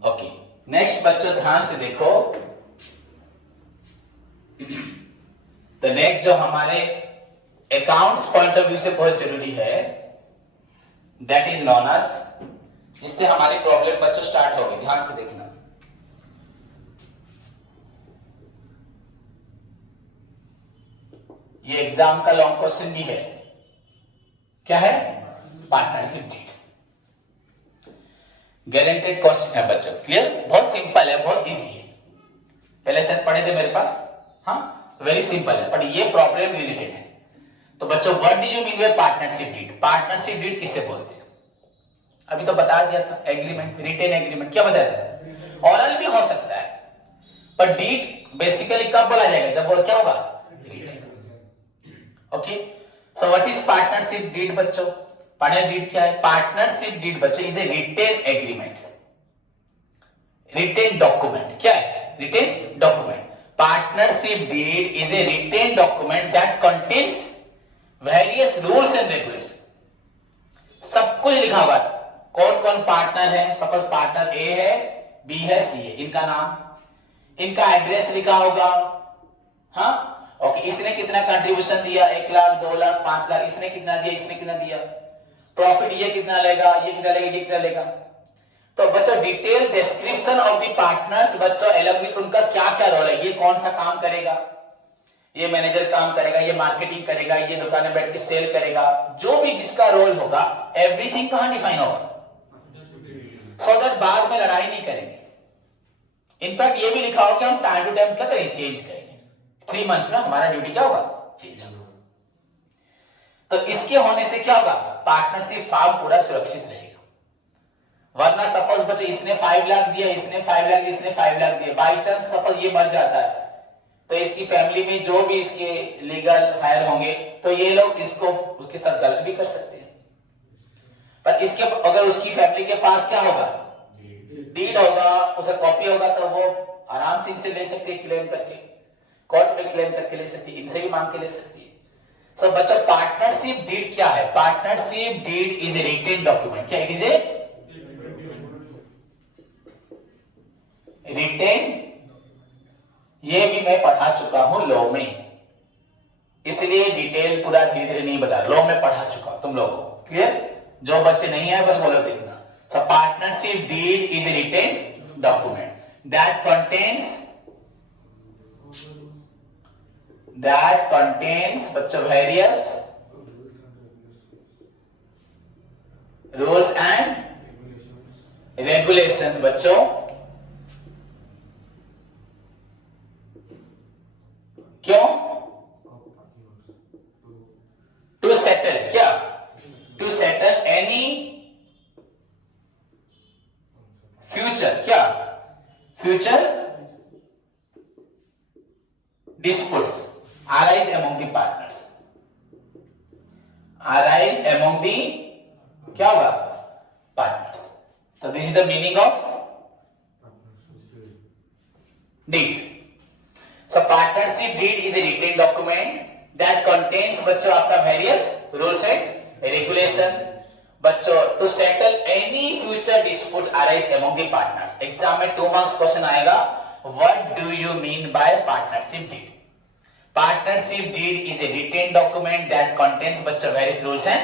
ओके। नेक्स्ट बच्चों ध्यान से देखो, तो नेक्स्ट जो हमारे अकाउंट्स पॉइंट ऑफ व्यू से बहुत जरूरी है, दैट इज नॉन एज, जिससे हमारी प्रॉब्लम बच्चों स्टार्ट होगी। ध्यान से देखना, ये एग्जाम का लॉन्ग क्वेश्चन भी है, क्या है, पार्टनरशिप डीड, गारंटेड क्वेश्चन है बच्चों। क्लियर? बहुत सिंपल है, बहुत इजी है, पहले से पढ़े थे मेरे पास, हाँ, वेरी सिंपल है, बट ये प्रॉब्लम रिलेटेड है। तो बच्चों what do you mean by partnership deed? Partnership deed किसे बोलते हैं? अभी तो बता दिया था, एग्रीमेंट, रिटेन एग्रीमेंट। क्या बताया था? ऑरल भी हो सकता है, पर डीड बेसिकली कब बोला जाएगा, जब वो क्या होगा, written. Okay, so what is partnership deed बच्चों? पार्टनर डीड क्या है? पार्टनरशिप डीड बच्चों is a written agreement, written document. क्या है? Written document. Partnership deed is a written document that contains various rules and regulation. सब कुछ लिखा हुआ है, कौन कौन पार्टनर है, सपोज पार्टनर ए है, बी है, सी है, इनका नाम, इनका एड्रेस लिखा होगा, हाँ ओके, इसने कितना कंट्रीब्यूशन दिया, 1 लाख, 2 लाख, 5 लाख, इसने कितना दिया, इसने कितना दिया, प्रॉफिट ये कितना लेगा, ये कितना लेगा, ये कितना लेगा। तो बच्चों detail description of the partners बच्चों अलग में उनका क्या क्या रोल है, ये कौन सा काम करेगा, ये मैनेजर काम करेगा, ये मार्केटिंग करेगा, ये दुकान में बैठ के सेल करेगा, जो भी जिसका रोल होगा एवरीथिंग कहां डिफाइन होगा, सो दैट बाद में लड़ाई नहीं करेंगे। इनफैक्ट ये भी लिखा हो कि हम टाइम टू टाइम क्या करेंगे, चेंज करेंगे, 3 मंथ्स में हमारा ड्यूटी क्या होगा, चेंज होगा। तो इसके होने से क्या होगा, पार्टनरशिप फार्म पूरा सुरक्षित रहेगा। वरना सपोज बच्चों इसने 5 लाख दिया, इसने 5 लाख दिया, इसने 5 लाख दिया, बाई चांस सपोज ये मर जाता है तो इसकी फैमिली में जो भी इसके लीगल हायर होंगे तो ये लोग इसको उसके साथ गलत भी कर सकते हैं। पर इसके अगर उसकी फैमिली के पास क्या होगा, डीड होगा, उसे कॉपी होगा, तो वो आराम से इनसे ले सकती है, क्लेम करके कोर्ट में क्लेम करके ले सकती है, इनसे भी मांग के ले सकती है। सो बच्चों पार्टनरशिप डीड क्या है? Partnership deed is a written document. क्या इट इज ए रिटेन? ये भी मैं पढ़ा चुका हूं लॉ में, इसलिए डिटेल पूरा धीरे धीरे नहीं बता रहा, लॉ में पढ़ा चुका तुम लोगों को, क्लियर? जो बच्चे नहीं है बस बोलो देखना। So partnership deed is a written document that contains बच्चों वेरियस रूल्स एंड रेगुलेशंस बच्चों क्यों? टू सेटल क्या? टू सेटल एनी फ्यूचर क्या? Future disputes arise among the partners, arise among the क्या होगा, partners. So this is the meaning of deed. So partnership deed is a written document that contains बच्चों आपका various rules and regulation बच्चों to settle any future dispute arise among the partners. Exam में 2 marks question आएगा, what do you mean by partnership deed? Partnership deed is a written document that contains बच्चों various rules and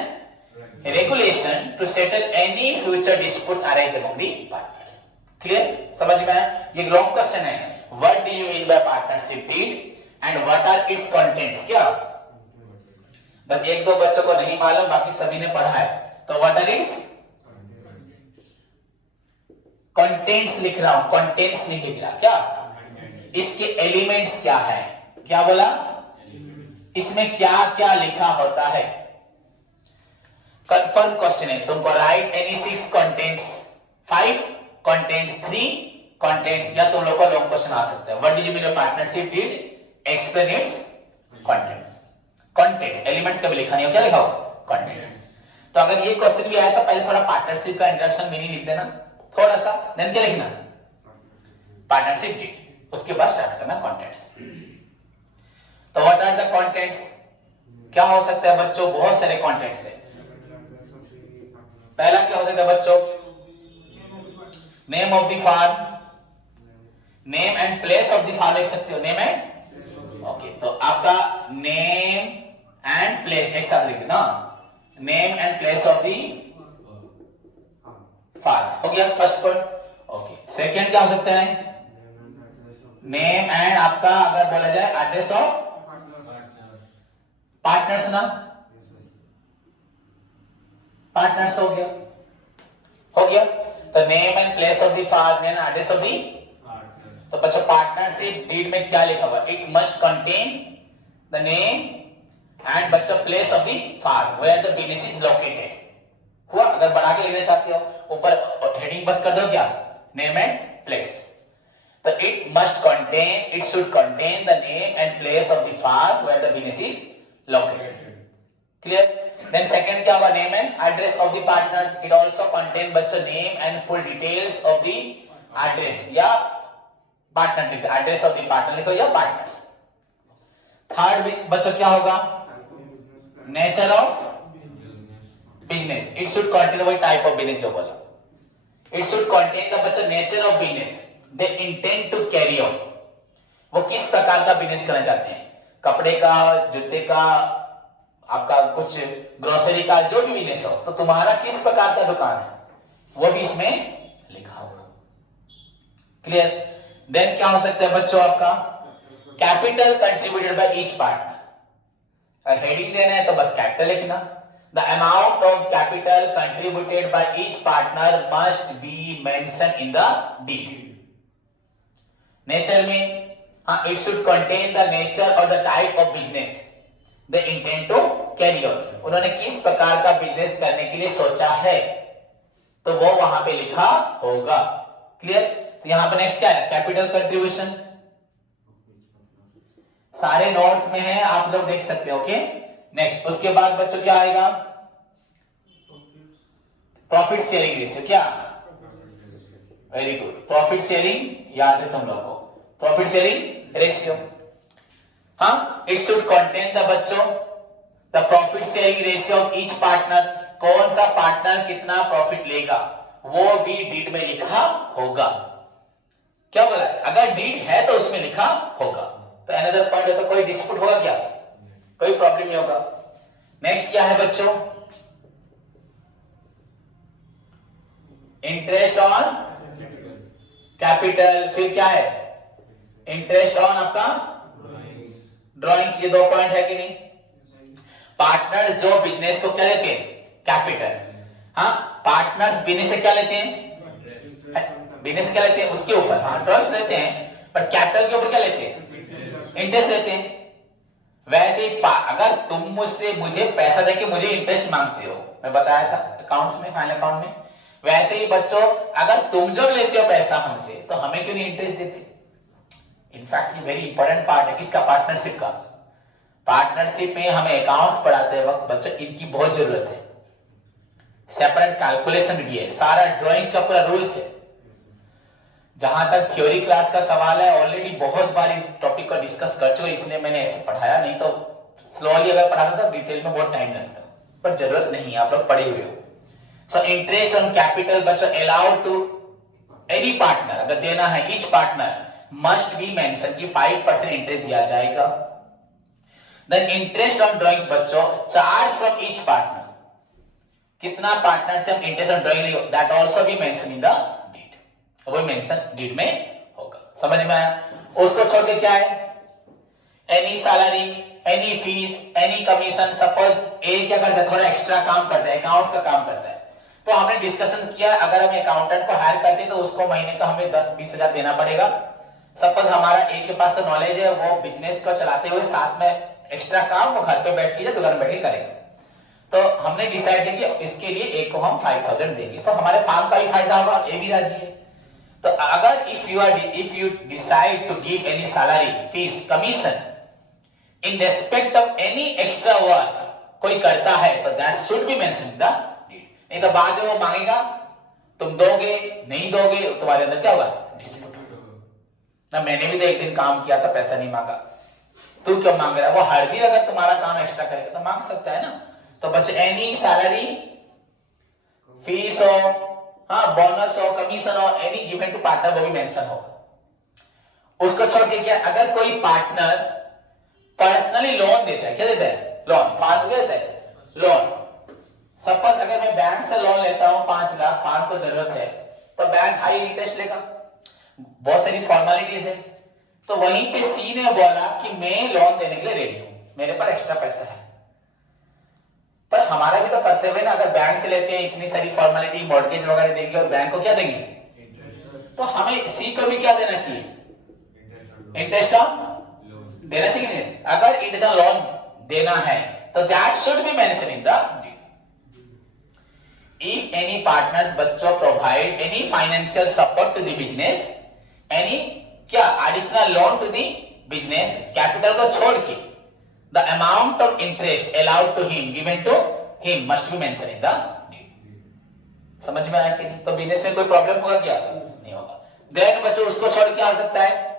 regulation to settle any future disputes arise among the partners. Clear? समझ में आया? ये long question है, what do you mean by partnership deed and what are its contents? क्या बस 1-2 बच्चों को नहीं मालूम, बाकी सभी ने पढ़ा है। तो what are its contents लिख रहा हूं, contents नहीं लिख रहा, क्या इसके एलिमेंट्स क्या है, क्या बोला, इसमें क्या क्या लिखा होता है। कंफर्म क्वेश्चन है, तुमको right any 6 contents, 5 contents, 3 contents, या तुम लोग को लॉन्ग क्वेश्चन आ सकता है। What do you mean by partnership deed, explain its contents. Contents elements कभी लिखा नहीं हो, क्या लिखा हो, कंटेंट्स। तो अगर ये क्वेश्चन भी आया तो पहले थोड़ा पार्टनरशिप का इंट्रोडक्शन मीनिंग लिख देना थोड़ा सा, देन क्या लिखना, पार्टनरशिप डीड, उसके बाद स्टार्ट करना कंटेंट्स। तो व्हाट आर द कंटेंट्स, क्या हो सकता है बच्चों, बहुत सारे कंटेंट्स है। पहला क्या हो सकता है बच्चों, name of the firm, name and place of the firm लिख सकते हो, नेम एंड ओके, तो आपका नेम एंड प्लेस एक साथ लिख देना, name and place of the firm हो गया फर्स्ट पॉइंट। ओके, सेकंड क्या हो सकता है, नेम एंड आपका अगर बोला जाए एड्रेस ऑफ पार्टनर्स ना, पार्टनर्स हो गया, हो गया। तो name and place of the firm and address of the, तो बच्चों पार्टनरशिप डीड में क्या लिखा हुआ, it must contain the name and बच्चों place of the firm where the business is located. हुआ, अगर बढ़ा के लिखना चाहते हो ऊपर हेडिंग बस कर दो क्या, नेम एंड प्लेस। तो it must contain, it should contain the name and place of the firm where the business is located. Clear. Then second क्या होगा, name and address of the partners. It also contain बच्चों name and full details of the address या partner लिख, address of the partner लिखो या partners. Third बच्चों क्या होगा, nature of business. It should contain वही टाइप ऑफ बिजनेस जो बोला, इट शुड कंटेन द बच्चों nature of business they intend to carry out. वो किस प्रकार का बिजनेस करना चाहते हैं, कपड़े का, जूते का, आपका कुछ ग्रोसरी का, जो भी बिजनेस हो, तो तुम्हारा किस प्रकार का दुकान है वो भी इसमें लिखा होगा। क्लियर। देन क्या हो सकता है बच्चों आपका, capital contributed by each partner. अगर हेडिंग देना है तो बस कैपिटल लिखना। The amount of capital contributed by each partner must be mention in the deed. Nature में हाँ, it should contain the nature और the type of business they intend to carry out. उन्होंने किस प्रकार का बिजनेस करने के लिए सोचा है तो वो वहां पे लिखा होगा। क्लियर। तो यहां पर नेक्स्ट क्या है, कैपिटल कंट्रीब्यूशन। सारे नोट्स में है, आप लोग देख सकते हो। ओके। नेक्स्ट उसके बाद बच्चों क्या आएगा, प्रॉफिट शेयरिंग रेशियो। क्या, वेरी गुड, प्रॉफिट शेयरिंग याद है तुम लोग को, प्रॉफिट शेयरिंग रेशियो। हाँ, इट शुड कंटेन द बच्चों the profit sharing ratio of each partner. कौन सा पार्टनर कितना प्रॉफिट लेगा वो भी डीड में लिखा होगा। क्या बोला, अगर डीड है तो उसमें लिखा होगा। तो अनदर पॉइंट है, तो कोई डिस्प्यूट होगा क्या, कोई प्रॉब्लम नहीं होगा। नेक्स्ट क्या है बच्चों, इंटरेस्ट ऑन कैपिटल। फिर क्या है, इंटरेस्ट ऑन आपका ड्रॉइंग्स। ये दो पॉइंट है कि नहीं। पार्टनर्स जो बिजनेस को क्या लेते हैं, कैपिटल। हाँ, पार्टनर्स बिजनेस से क्या लेते हैं, बिजनेस से क्या लेते हैं उसके ऊपर हाँ ड्रॉइंग्स लेते हैं, पर कैपिटल के ऊपर क्या लेते हैं, इंटरेस्ट लेते हैं। वैसे ही अगर तुम मुझसे मुझे पैसा देके मुझे इंटरेस्ट मांगते हो, मैं बताया था अकाउंट्स में, फाइनल अकाउंट में, वैसे ही बच्चों अगर तुम जब लेते हो पैसा हमसे तो हमें क्यों नहीं इंटरेस्ट देते। इनफैक्ट ये वेरी इंपॉर्टेंट पार्ट है किसका, पार्टनरशिप का। पार्टनरशिप में हमें अकाउंट्स पढ़ाते वक्त बच्चों इनकी बहुत जरूरत है। सेपरेट कैलकुलेशन भी है, सारा ड्राइंग्स का पूरा रूल्स है। जहां तक थ्योरी क्लास का सवाल है, ऑलरेडी बहुत बार इस टॉपिक को डिस्कस कर चुके, इसलिए मैंने ऐसे पढ़ाया, नहीं तो स्लोली अगर पढ़ाता था डिटेल में बहुत टाइम लगता, पर जरूरत नहीं है, आप लोग पढ़े हुए हो। सो इंटरेस्ट ऑन कैपिटल बच्चों अलाउड टू एनी पार्टनर, अगर देना है each partner must be mention कि 5% इंटरेस्ट दिया जाएगा। देन इंटरेस्ट ऑन ड्राइंग्स बच्चों चार्ज फ्रॉम ईच पार्टनर, कितना पार्टनर से हम इंटरेस्ट ऑन ड्राइंग लियो, that also be mention in the deed, वो मेंशन डीड में होगा। समझ में आया। उसको छोड़ के क्या है, any salary, any fees, any commission. Suppose A क्या करता है, थोड़ा एक्स्ट्रा काम करता है, अकाउंट्स का काम करता है, तो हमने डिस्कशन किया अगर हम अकाउंटेंट को हायर करते हैं तो उसको महीने का हमें 10-20 हजार देना पड़ेगा। सपोज हमारा ए के पास तो नॉलेज है, वो बिजनेस को चलाते हुए साथ में एक्स्ट्रा काम वो घर पे बैठ के दुकान बैठ के करेगा, तो हमने डिसाइड किया कि इसके लिए ए को हम 5000 देंगे, तो हमारे फार्म का भी फायदा होगा, ए भी राजी है। तो अगर if you decide to give any salary, fees, commission in respect of any extra work कोई करता है तो that should be mention in the deed. नहीं तो बाद में वो मांगेगा, तुम दोगे नहीं दोगे, तुम्हारे अंदर क्या होगा, डिस्प्यूट ना। मैंने भी तो एक दिन काम किया था, पैसा नहीं मांगा, तू क्यों मांग रहा है। वो हर दिन अगर तुम्हारा काम एक्स्ट्रा करेगा तो मांग सकता है ना। तो बच्चे एनी सैलरी, फीस हो, हाँ बोनस हो, कमीशन हो, एनी गिवन टू पार्टनर, वो भी मेंशन होगा। उसको छोड़ के क्या, अगर कोई पार्टनर पर्सनली लोन देता है, क्या देता है, लोन, फार्म को देता है लोन। सपोज अगर मैं बैंक से लोन लेता हूं 5 लाख, फार्म को जरूरत है, तो बैंक हाई इंटरेस्ट लेगा, बहुत सारी फॉर्मेलिटीज है। तो वहीं पे सी ने बोला कि मैं लोन देने के लिए रेडी हूं, मेरे पास एक्स्ट्रा पैसा है, पर हमारा भी तो करते हुए ना, अगर बैंक से लेते हैं इतनी सारी फॉर्मेलिटी, मॉर्गेज वगैरह देंगे और बैंक को क्या देंगे, तो हमें सी को भी क्या देना चाहिए, इंटरेस्ट ऑन देना चाहिए नहीं। अगर इंटरेस्ट ऑन लोन देना है तो that should be mention in the deed. If any partners बच्चों provide any financial support to the business, any क्या additional loan to the business, capital को छोड़ के, the amount of interest allowed to him given to him must be mention in the deed. समझ में आया कि नहीं? तो बिजनेस में कोई प्रॉब्लम होगा क्या? नहीं होगा। देन बच्चों उसको छोड़ क्या हो सकता है?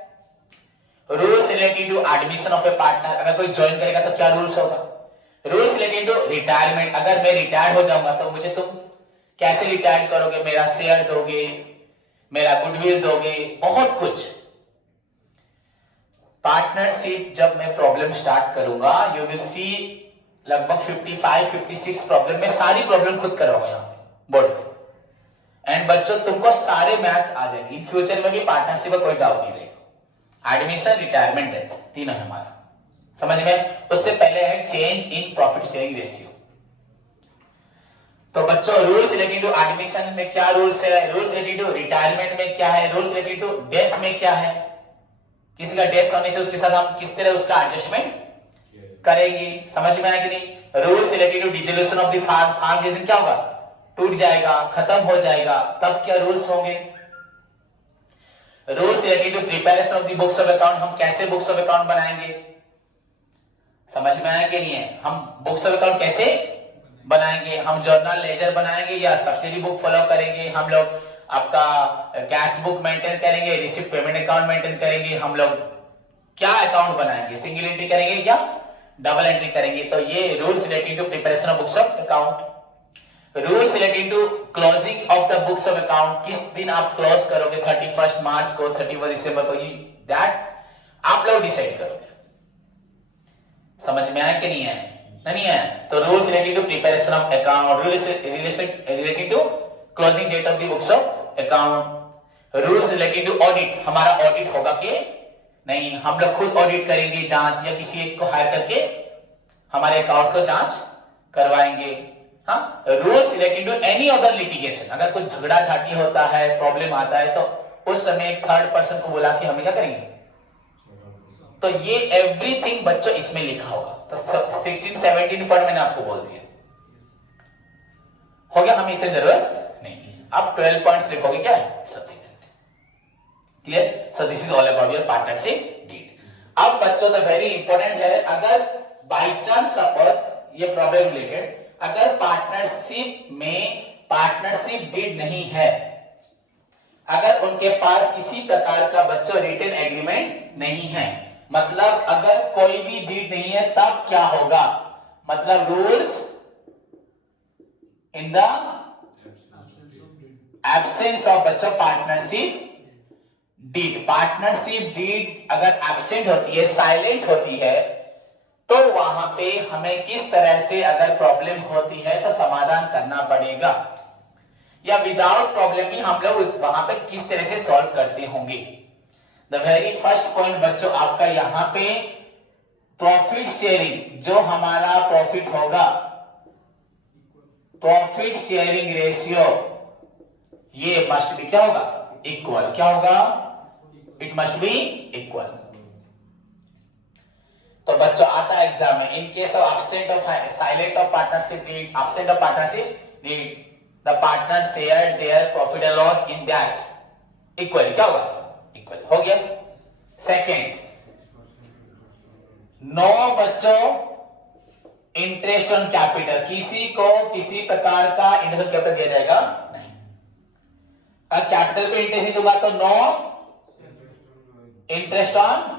Rules related to admission of a partner, अगर कोई ज्वाइन करेगा तो क्या रूल्स होगा? रूल्स रिलेटेड टू रिटायरमेंट, अगर मैं रिटायर हो जाऊंगा तो मुझे तुम कैसे रिटायर करोगे? मेरा शेयर दोगे, मेरा गुडविल दोगे, बहुत कुछ। पार्टनरशिप जब मैं प्रॉब्लम स्टार्ट करूंगा, यू विल सी लगभग 55-56 प्रॉब्लम में सारी प्रॉब्लम खुद कर रहा हूं यहां पे बोर्ड पे। एंड बच्चों तुमको सारे मैथ्स आ जाएंगे। इन फ्यूचर में भी पार्टनरशिप का कोई डाउट नहीं रहेगा। एडमिशन, रिटायरमेंट, डेथ, तीनों है हमारा। समझ में? उससे पहले है change in profit sharing ratio. तो बच्चों रूल्स रिलेटेड टू एडमिशन में क्या रूल्स है? रूल्स रिलेटेड टू रिटायरमेंट में क्या है? रूल्स रिलेटेड टू डेथ में क्या है? किसी का डेथ होने से उसके साथ हम किस तरह उसका एडजस्टमेंट करेंगे? समझ में आया कि नहीं? Rules related to dissolution of the firm, firm जिस दिन क्या होगा? टूट जाएगा, खत्म हो जाएगा, तब क्या रूल्स होंगे? Rules related to preparation of the books of account, हम कैसे बुक्स ऑफ अकाउंट बनाएंगे? समझ में आया कि नहीं है? हम बुक्स ऑफ अकाउंट कैसे बनाएंगे? हम जर्नल लेजर बनाएंगे या सब्सिडी बुक फॉलो करेंगे? हम लोग आपका कैश बुक मेंटेन करेंगे, रिसिप्ट पेमेंट अकाउंट मेंटेन करेंगे? हम लोग क्या अकाउंट बनाएंगे? सिंगल एंट्री करेंगे या डबल एंट्री करेंगे? तो ये rules related to preparation of books of account. Rules related to closing of the books of account, किस दिन आप क्लोज करोगे? 31 मार्च को, 31 दिसंबर को, दैट आप लोग डिसाइड करोगे। समझ में आया कि नहीं है? नहीं है? तो rules related to preparation of account, rules related to closing date of the books of account, rules related to audit, हमारा ऑडिट होगा कि नहीं, हम लोग खुद ऑडिट करेंगे, जांच, या किसी एक को हायर करके हमारे अकाउंट्स को जांच करवाएंगे। हाँ, rules related to any other litigation, अगर कुछ झगड़ा झाटी होता है, प्रॉब्लम आता है, तो उस समय एक थर्ड पर्सन को बुला के हमें क्या करेंगे? तो ये एवरीथिंग बच्चों इसमें लिखा होगा। तो 16-17 पॉइंट मैंने आपको बोल दिया। हो गया? हमें इतनी जरूरत नहीं है। अब 12 पॉइंट्स लिखोगे क्या है? Sufficient. Clear? So this is all about your partnership deed. अब बच्चों तो वेरी इंपॉर्टेंट है, अगर बाय चांस सपोज ये प्रॉब्लम रिलेटेड, अगर पार्टनरशिप में पार्टनरशिप डीड नहीं है, अगर उनके पास किसी प्रकार का बच्चों रिटन एग्रीमेंट नहीं है, मतलब अगर कोई भी डीड नहीं है, तब क्या होगा? मतलब rules in the absence of बच्चों पार्टनरशिप डीड। पार्टनरशिप डीड अगर एब्सेंट होती है, साइलेंट होती है, तो वहां पे हमें किस तरह से अगर प्रॉब्लम होती है तो समाधान करना पड़ेगा, या विदाउट प्रॉब्लम ही हम लोग उस वहां पे किस तरह से सॉल्व करते होंगे। द वेरी फर्स्ट पॉइंट बच्चों आपका यहां पे प्रॉफिट शेयरिंग, जो हमारा प्रॉफिट होगा, प्रॉफिट शेयरिंग रेशियो, ये मस्ट बी क्या होगा? इक्वल। क्या होगा? It must be equal. तो बच्चों आता है एग्जाम में, in case of absent of silent of partnership deed, absent of partnership deed, the partner share their profit and loss in dash equal. क्या होगा? इक्वल। हो गया? सेकेंड, नो बच्चों इंटरेस्ट ऑन कैपिटल, किसी को किसी प्रकार का इंटरेस्ट ऑन कैपिटल दिया जाएगा नहीं। अगर कैपिटल पे इंटरेस्ट दूंगा तो नो इंटरेस्ट ऑन,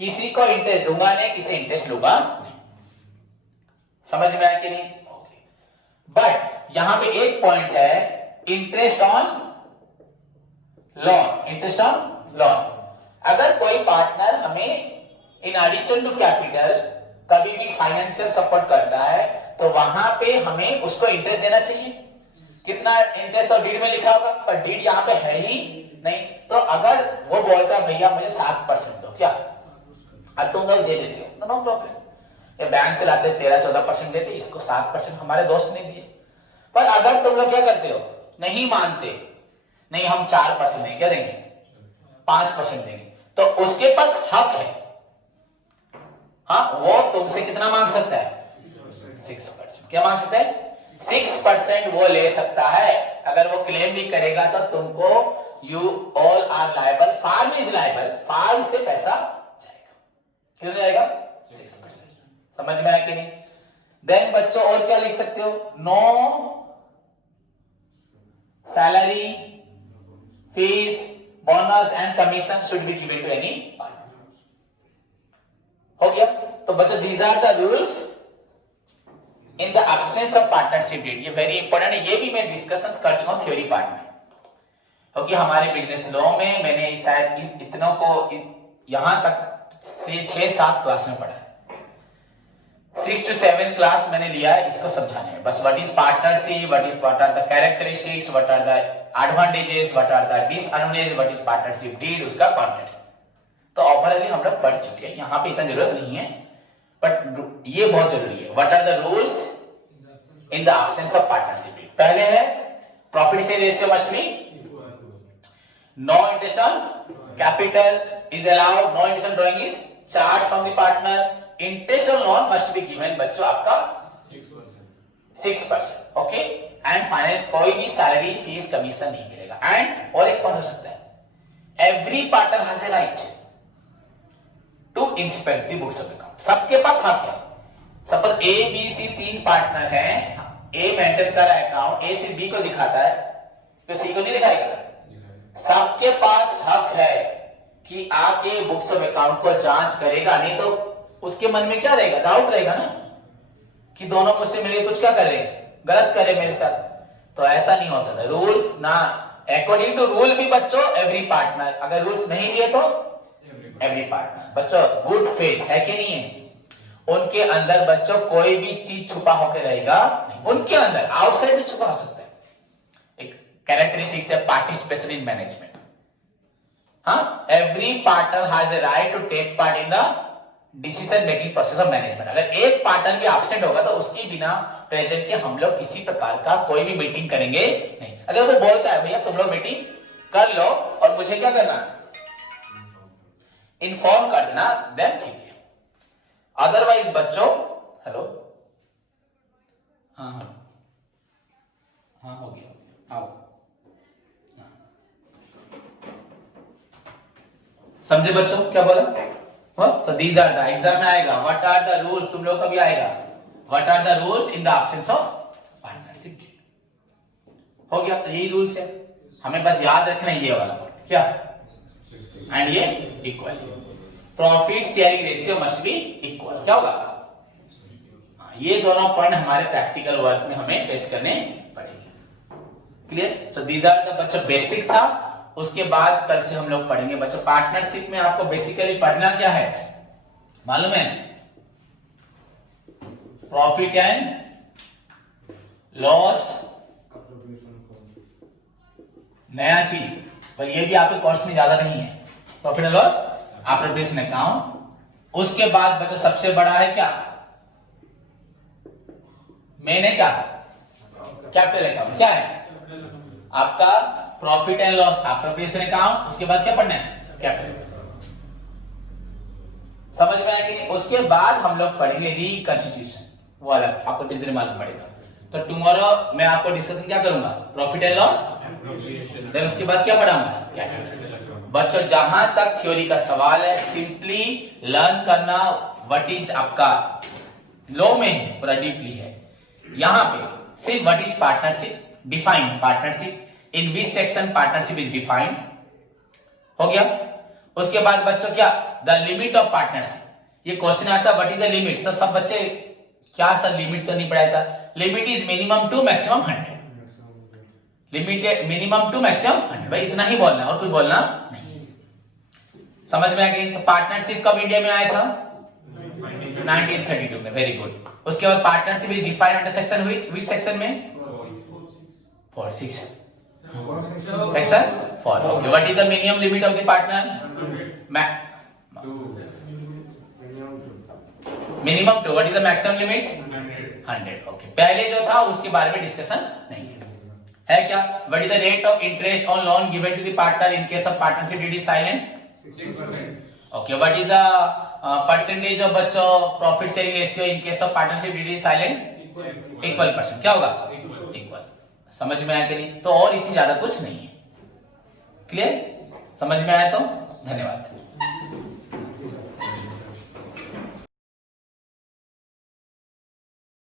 किसी को इंटरेस्ट दूंगा नहीं, किसी इंटरेस्ट लूंगा नहीं। समझ में आया कि नहीं? बट यहां पे एक पॉइंट है, interest on loan, interest on loan. अगर कोई पार्टनर हमें इन एडिशन टू कैपिटल कभी भी फाइनेंशियल सपोर्ट करता है, तो वहां पे हमें उसको इंटरेस्ट देना चाहिए। कितना इंटरेस्ट तो डीड में लिखा होगा, पर डीड यहां पे है ही नहीं। तो अगर वो बोलता है भैया मुझे 7% दो, क्या अब तुम लोग दे देते हो, नो प्रॉब्लम। ये बैंक से लाते 13-14% देते, इसको 7% हमारे दोस्त ने दिए। पर अगर तुम लोग क्या करते हो, नहीं मानते, नहीं हम 4% देंगे, क्या देंगे? 5% देंगे, तो उसके पास हक है, हाँ, वो तुमसे कितना मांग सकता है? 6%। क्या मांग सकता है? 6% वो ले सकता है। अगर वो क्लेम भी करेगा तो तुमको you all are liable, firm is liable, firm से पैसा जाएगा। कितना जाएगा? 6%। समझ में आया कि नहीं? देन बच्चों और क्या लिख सकते हो? No salary, fees, bonus and commission should be given to any partner. हो गया? तो बच्चों these are the rules in the absence of partnership deed. ये वेरी इंपॉर्टेंट है, ये भी मैं डिस्कशन कर चुका हूं थ्योरी पार्ट में, क्योंकि हमारे बिजनेस लॉ में मैंने शायद इतनों को यहां तक से 6-7 क्लास में पढ़ा है, 6 to 7 क्लास मैंने लिया है इसको समझाने में। बस what is partnership, what are the characteristics, what are the advantages, what are the disadvantages, what is partnership deed, उसका कॉन्टेक्स्ट तो ओवरऑली हम लोग पढ़ चुके हैं, यहां पे इतना जरूरत नहीं है, बट ये बहुत जरूरी है। What are the rules in the absence of partnership deed. पहले है profit share ratio must be, no interest on capital is allowed, no interest on drawing is charge from the partner, interest on loan must be given बच्चों आपका 6%, okay. And final कोई भी salary, fees, commission नहीं मिलेगा। And और एक point हो सकता है, every partner has a right to inspect the books of account. सबके पास हक है। Suppose A B C 3 partner हैं, ए मेंटेन कर रहा है अकाउंट, ए सिर्फ बी को दिखाता है तो सी को नहीं दिखाएगा। सबके पास हक है कि आके बुक्स ऑफ अकाउंट को जांच करेगा, नहीं तो उसके मन में क्या रहेगा, डाउट रहेगा ना कि दोनों मुझसे मिलकर कुछ क्या कर रहे हैं, गलत कर रहे मेरे साथ। तो ऐसा नहीं हो सकता। रूल्स ना अकॉर्डिंग टू रूल भी बच्चों एवरी पार्टनर, अगर रूल्स नहीं दिए तो एवरी पार्टनर। बच्चों गुड फेथ है कि नहीं है? उनके अंदर बच्चों कोई भी चीज छुपा होकर रहेगा नहीं, उनके अंदर आउटसाइड से छुपा हो सकता है। एक कैरेक्टरिस्टिक्स है पार्टिसिपेशन इन मैनेजमेंट। हाँ, every partner has a right to take part in the decision making process of management. अगर एक पार्टनर भी एब्सेंट होगा तो उसके बिना प्रेजेंट के हम लोग किसी प्रकार का कोई भी मीटिंग करेंगे नहीं। अगर वो बोलता है भैया तुम लोग मीटिंग कर लो और मुझे क्या करना, इन्फॉर्म कर देना, देन ठीक है। अदरवाइज बच्चों, हेलो, हाँ हो गया, आओ। समझे बच्चों क्या बोला? तो दीज आर द, एग्जाम में आएगा व्हाट आर द रूल्स, तुम लोग का भी आएगा what are the rules in the absence of partnership. हो गया? तो यही रूल्स है, हमें बस याद रखना है ये वाला पॉइंट क्या, एंड ये equal profit sharing ratio must be equal. क्या होगा? ये दोनों पॉइंट हमारे प्रैक्टिकल वर्क में हमें फेस करने पड़ेंगे। Clear? So these are the बच्चों बेसिक था। उसके बाद कल से हम लोग पढ़ेंगे बच्चों पार्टनरशिप में आपको बेसिकली पढ़ना क्या है मालूम है? प्रॉफिट एंड लॉस, नया चीज, पर ये भी आपके कोर्स में ज्यादा नहीं है। Profit and loss, appropriation account. उसके बाद बच्चों सबसे बड़ा है क्या, मेन है क्या, कैपिटल अकाउंट। क्या है आपका? Profit and loss, appropriation account. उसके बाद क्या पढ़ना है? कैपिटल। समझ में आया कि नहीं? उसके बाद हम लोग पढ़ेंगे रिकंस्टिट्यूशन, वो अलग आपको धीरे धीरे मालूम पड़ेगा। तो टुमारो मैं आपको डिस्कशन क्या करूंगा, प्रॉफिट एंड लॉस, देन उसके बाद क्या पढ़ाऊंगा, कैपिटल। बच्चों जहां तक थ्योरी का सवाल है सिंपली लर्न करना व्हाट इज आपका लॉ में पूरा डीपली है। यहां पे सिर्फ what is partnership, define partnership, in which section partnership is defined, हो गया। उसके बाद बच्चों क्या, द लिमिट ऑफ पार्टनरशिप। ये क्वेश्चन आता है व्हाट इज द लिमिट। तो सब बच्चे क्या सर लिमिट तो नहीं पढ़ाया था। Limit is minimum to maximum 100, limited minimum to maximum 100, भाई इतना ही बोलना और कुछ बोलना नहीं। समझ में आ गई? तो पार्टनरशिप कब इंडिया में आया था? 1932 में। Very good. उसके बाद partnership is defined under section which section में? 46 section 4। Okay, what is the minimum limit of the partner? Minimum 2। What is the maximum limit? 100। Okay, पहले जो था उसके बारे में डिस्कशन नहीं है क्या? What is the rate of interest on loan given to the partner in case of partnership it is silent? 6%। Okay, what is the percentage of बच्चों profit sharing ratio in case of partnership it is silent? Equal percent. क्या होगा? Equal. समझ में आया कि नहीं? तो और इससे ज्यादा कुछ नहीं है। क्लियर? समझ में आया तो धन्यवाद।